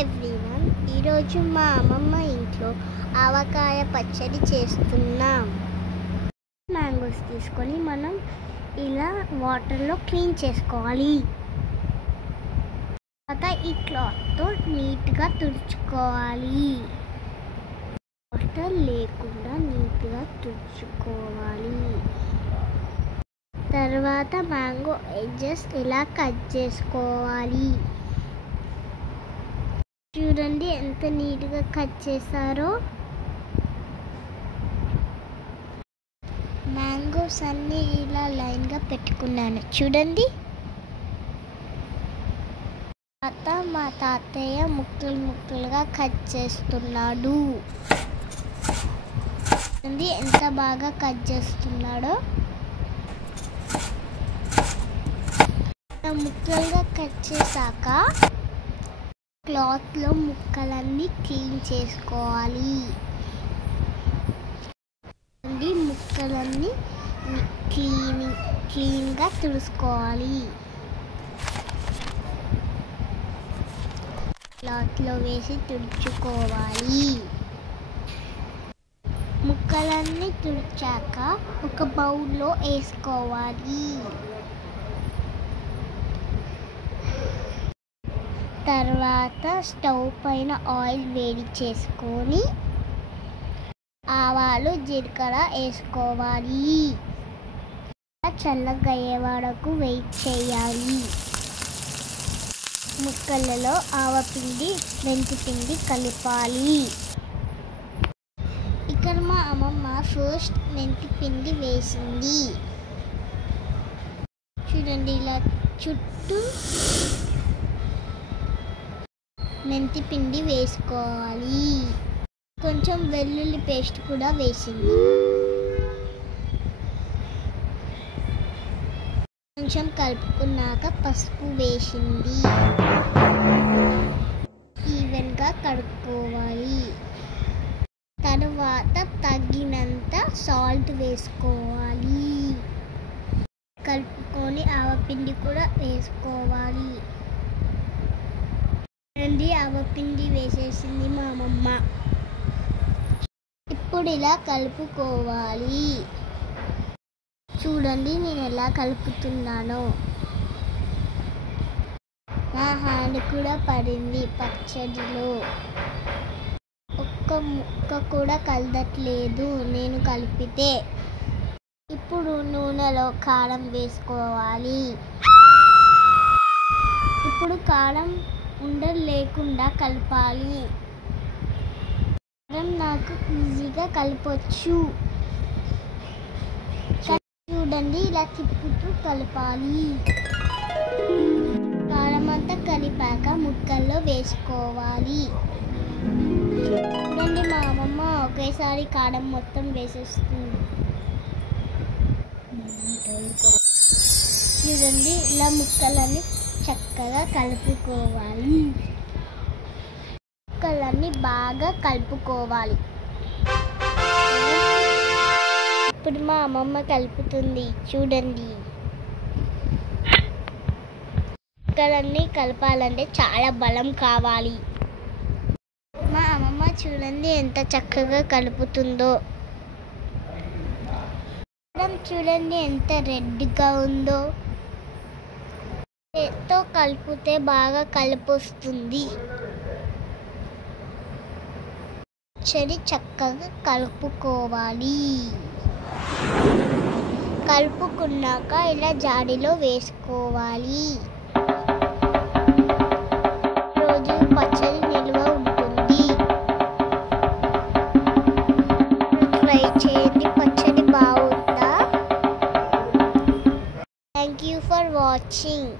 Everyone, ఈరోజు మా అమ్మమ్మ ఇంట్లో ఆవకాయ పచ్చడి చేస్తున్నాం. మ్యాంగోస్ తీసుకొని మనం ఇలా వాటర్లో క్లీన్ చేసుకోవాలి. తర్వాత ఈ క్లాత్తో నీట్గా తుడుచుకోవాలి. వాటర్ లేకుండా నీట్గా తుడుచుకోవాలి. తర్వాత మ్యాంగో ఎడ్జెస్ ఇలా కట్ చేసుకోవాలి. చూడండి ఎంత నీట్గా కట్ చేశారో. మ్యాంగోస్ అన్నీ ఇలా లైన్గా పెట్టుకున్నాను చూడండి. తర్వాత మా తాతయ్య ముక్కలు ముక్కలుగా కట్ చేస్తున్నాడు. చూడండి ఎంత బాగా కట్ చేస్తున్నాడో. ముక్కలుగా కట్ చేశాక క్లాత్లో ముక్కలన్నీ క్లీన్ చేసుకోవాలి. ముక్కలన్నీ క్లీన్గా తుడుచుకోవాలి. క్లాత్లో వేసి తుడుచుకోవాలి. ముక్కలన్నీ తుడిచాక ఒక బౌల్లో వేసుకోవాలి. తర్వాత స్టవ్ పైన ఆయిల్ వేడి చేసుకొని ఆవాలు జీలకర్ర వేసుకోవాలి. చల్లగా అయ్యే వరకు వెయిట్ చేయాలి. ముక్కలలో ఆవపిండి మెంతిపిండి కలపాలి. ఇక్కడ మా అమ్మమ్మ ఫస్ట్ మెంతిపిండి వేసింది. చూడండి ఇలా చుట్టూ మెంతి పిండి వేసుకోవాలి. కొంచెం వెల్లుల్లి పేస్ట్ కూడా వేసింది. కొంచెం కలుపుకున్నాక పసుపు వేసింది. ఈవెన్గా కలుపుకోవాలి. తర్వాత తగినంత సాల్ట్ వేసుకోవాలి. కలుపుకొని ఆవపిండి కూడా వేసుకోవాలి. ఆవపిండి వేసేసింది మా అమ్మమ్మ. ఇప్పుడు ఇలా కలుపుకోవాలి. చూడండి నేను ఎలా కలుపుతున్నానో. నా హ్యాండ్ కూడా పడింది పచ్చడిలో. ఒక్క ముక్క కూడా కలదట్లేదు నేను కలిపితే. ఇప్పుడు నూనెలో కారం వేసుకోవాలి. ఇప్పుడు కారం ఉండలు లేకుండా కలపాలి. కారం నాకు ఈజీగా కలపొచ్చు. చూడండి ఇలా తిప్పుతూ కలపాలి. కారం అంతా కలిపాక ముక్కల్లో వేసుకోవాలి. చూడండి మా అమ్మమ్మ ఒకేసారి కారం మొత్తం వేసేస్తుంది. చూడండి ఇలా ముక్కలన్నీ చక్కగా కలుపుకోవాలి. ముక్కలన్నీ బాగా కలుపుకోవాలి. ఇప్పుడు మా అమ్మమ్మ కలుపుతుంది చూడండి. ముక్కలన్నీ కలపాలంటే చాలా బలం కావాలి. మా అమ్మమ్మ చూడండి ఎంత చక్కగా కలుపుతుందో. చూడండి ఎంత రెడ్గా ఉందో. చేత్తో కలిపితే బాగా కలిపొస్తుంది. పచ్చడి చక్కగా కలుపుకోవాలి. కలుపుకున్నాక ఇలా జాడీలో వేసుకోవాలి. రోజు పచ్చడి నిల్వ ఉంటుంది. ట్రై చేయండి. పచ్చడి బాగుందా? Thank you for watching.